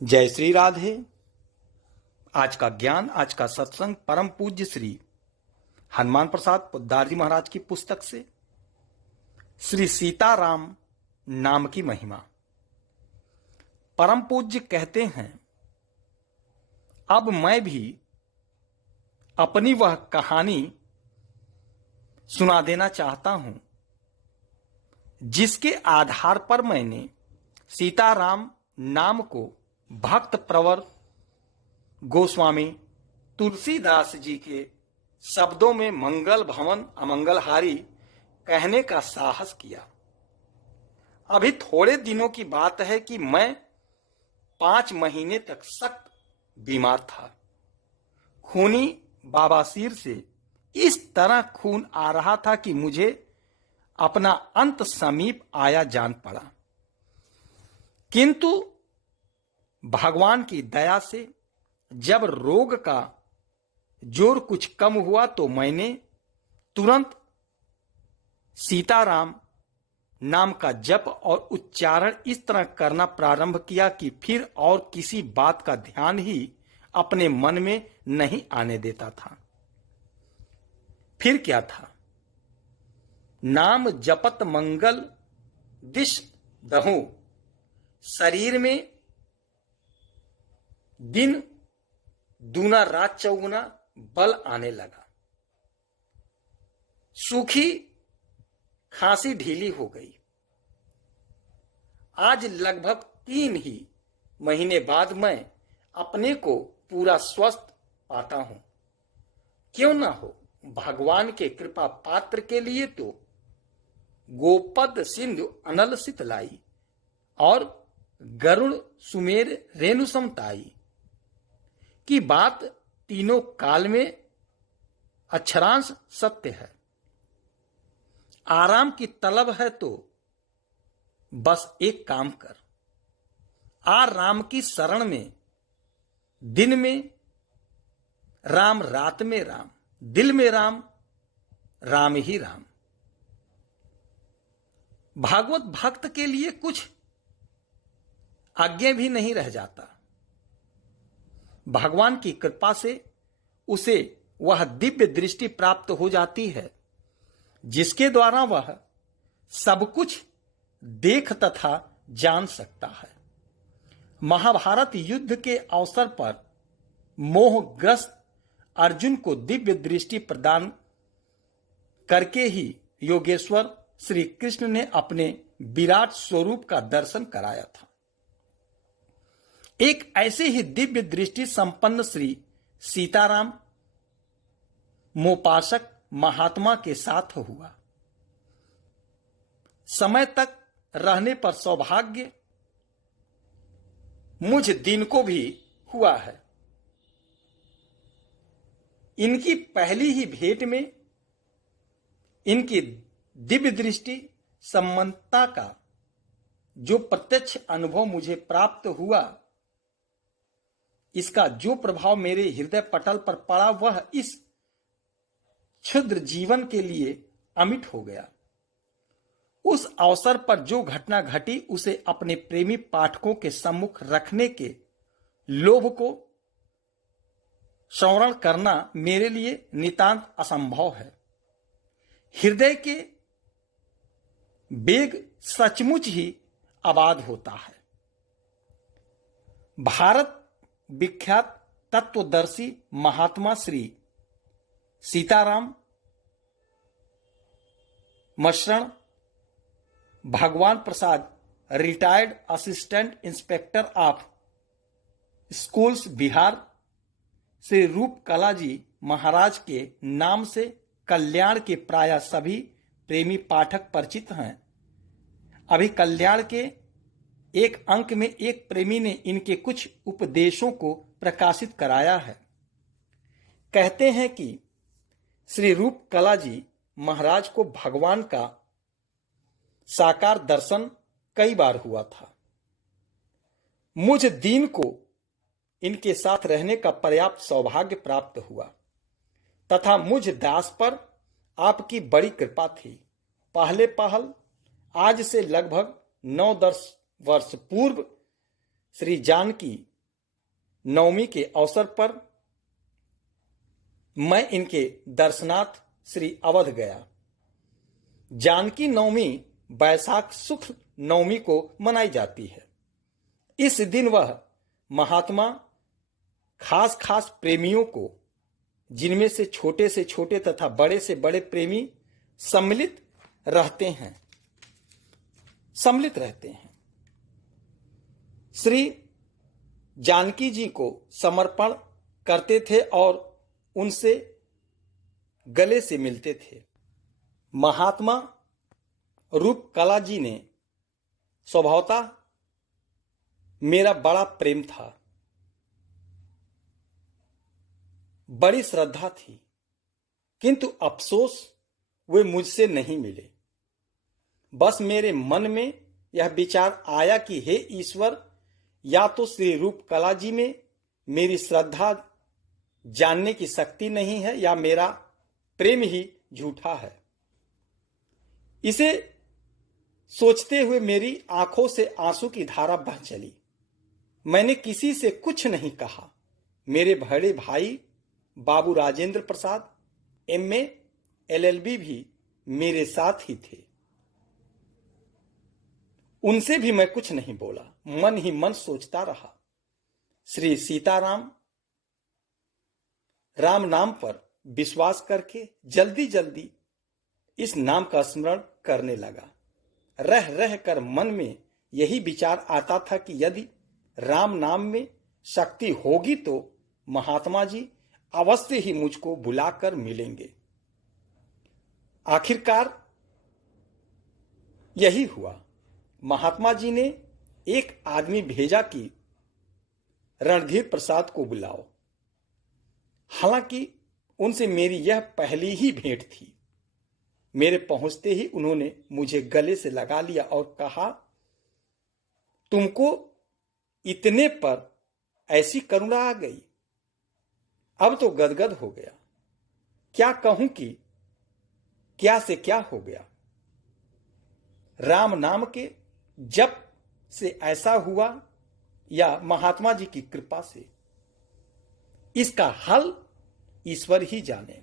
जय श्री राधे। आज का ज्ञान, आज का सत्संग परम पूज्य श्री हनुमान प्रसाद पोद्दार जी महाराज की पुस्तक से श्री सीताराम नाम की महिमा। परम पूज्य कहते हैं, अब मैं भी अपनी वह कहानी सुना देना चाहता हूं जिसके आधार पर मैंने सीताराम नाम को भक्त प्रवर गोस्वामी तुलसीदास जी के शब्दों में मंगल भवन अमंगलहारी कहने का साहस किया। अभी थोड़े दिनों की बात है कि मैं 5 महीने तक सख्त बीमार था। खूनी बवासीर से इस तरह खून आ रहा था कि मुझे अपना अंत समीप आया जान पड़ा, किंतु भगवान की दया से जब रोग का जोर कुछ कम हुआ तो मैंने तुरंत सीताराम नाम का जप और उच्चारण इस तरह करना प्रारंभ किया कि फिर और किसी बात का ध्यान ही अपने मन में नहीं आने देता था। फिर क्या था? नाम जपत मंगल दिश दहूं, शरीर में दिन दूना रात चौगुना बल आने लगा। सूखी खांसी ढीली हो गई। आज लगभग 3 ही महीने बाद मैं अपने को पूरा स्वस्थ पाता हूं। क्यों ना हो, भगवान के कृपा पात्र के लिए तो गोपद सिंधु अनल सितलाई और गरुड़ सुमेर रेणु समताई की बात तीनों काल में अक्षरांश सत्य है। आराम की तलब है तो बस एक काम कर, आ राम की शरण में। दिन में राम, रात में राम, दिल में राम, राम ही राम। भागवत भक्त के लिए कुछ आज्ञा भी नहीं रह जाता। भगवान की कृपा से उसे वह दिव्य दृष्टि प्राप्त हो जाती है जिसके द्वारा वह सब कुछ देख तथा जान सकता है। महाभारत युद्ध के अवसर पर मोहग्रस्त अर्जुन को दिव्य दृष्टि प्रदान करके ही योगेश्वर श्री कृष्ण ने अपने विराट स्वरूप का दर्शन कराया था। एक ऐसे ही दिव्य दृष्टि संपन्न श्री सीताराम मोपासक महात्मा के साथ हुआ। समय तक रहने पर सौभाग्य मुझ दिन को भी हुआ है। इनकी पहली ही भेंट में इनकी दिव्य दृष्टि संबंधता का जो प्रत्यक्ष अनुभव मुझे प्राप्त हुआ, इसका जो प्रभाव मेरे हृदय पटल पर पड़ा वह इस क्षुद्र जीवन के लिए अमिट हो गया। उस अवसर पर जो घटना घटी उसे अपने प्रेमी पाठकों के सम्मुख रखने के लोभ को श्रवण करना मेरे लिए नितांत असंभव है। हृदय के वेग सचमुच ही अबाध होता है। भारत विख्यात तत्वदर्शी महात्मा श्री सीताराम मशरण Bhagwan Prasad, retired assistant inspector of schools Bihar, Shri Roop Kala जी महाराज के नाम से कल्याण के प्राय सभी प्रेमी पाठक परिचित हैं। अभी कल्याण के एक अंक में एक प्रेमी ने इनके कुछ उपदेशों को प्रकाशित कराया है। कहते हैं कि श्री रूप कला जी महाराज को भगवान का साकार दर्शन कई बार हुआ था। मुझ दीन को इनके साथ रहने का पर्याप्त सौभाग्य प्राप्त हुआ तथा मुझ दास पर आपकी बड़ी कृपा थी। पहल आज से लगभग 9-10 वर्ष पूर्व श्री जानकी नवमी के अवसर पर मैं इनके दर्शनार्थ श्री अवध गया। जानकी नवमी बैसाख शुक्ल नवमी को मनाई जाती है। इस दिन वह महात्मा खास खास प्रेमियों को, जिनमें से छोटे तथा बड़े से बड़े प्रेमी सम्मिलित रहते हैं, श्री जानकी जी को समर्पण करते थे और उनसे गले से मिलते थे। महात्मा रूप कला जी ने स्वभावतः मेरा बड़ा प्रेम था, बड़ी श्रद्धा थी, किंतु अफसोस वे मुझसे नहीं मिले। बस मेरे मन में यह विचार आया कि हे ईश्वर, या तो श्री रूप कला जी में मेरी श्रद्धा जानने की शक्ति नहीं है, या मेरा प्रेम ही झूठा है। इसे सोचते हुए मेरी आंखों से आंसू की धारा बह चली। मैंने किसी से कुछ नहीं कहा। मेरे बड़े भाई बाबू राजेंद्र प्रसाद MA LLB भी मेरे साथ ही थे। उनसे भी मैं कुछ नहीं बोला, मन ही मन सोचता रहा। श्री सीताराम राम नाम पर विश्वास करके जल्दी जल्दी इस नाम का स्मरण करने लगा। रह रह कर मन में यही विचार आता था कि यदि राम नाम में शक्ति होगी तो महात्मा जी अवश्य ही मुझको बुलाकर मिलेंगे। आखिरकार यही हुआ। महात्मा जी ने एक आदमी भेजा कि रणधीर प्रसाद को बुलाओ। हालांकि उनसे मेरी यह पहली ही भेंट थी। मेरे पहुंचते ही उन्होंने मुझे गले से लगा लिया और कहा, तुमको इतने पर ऐसी करुणा आ गई। अब तो गदगद हो गया। क्या कहूं कि क्या से क्या हो गया। राम नाम के जप से ऐसा हुआ या महात्मा जी की कृपा से, इसका हल ईश्वर ही जाने।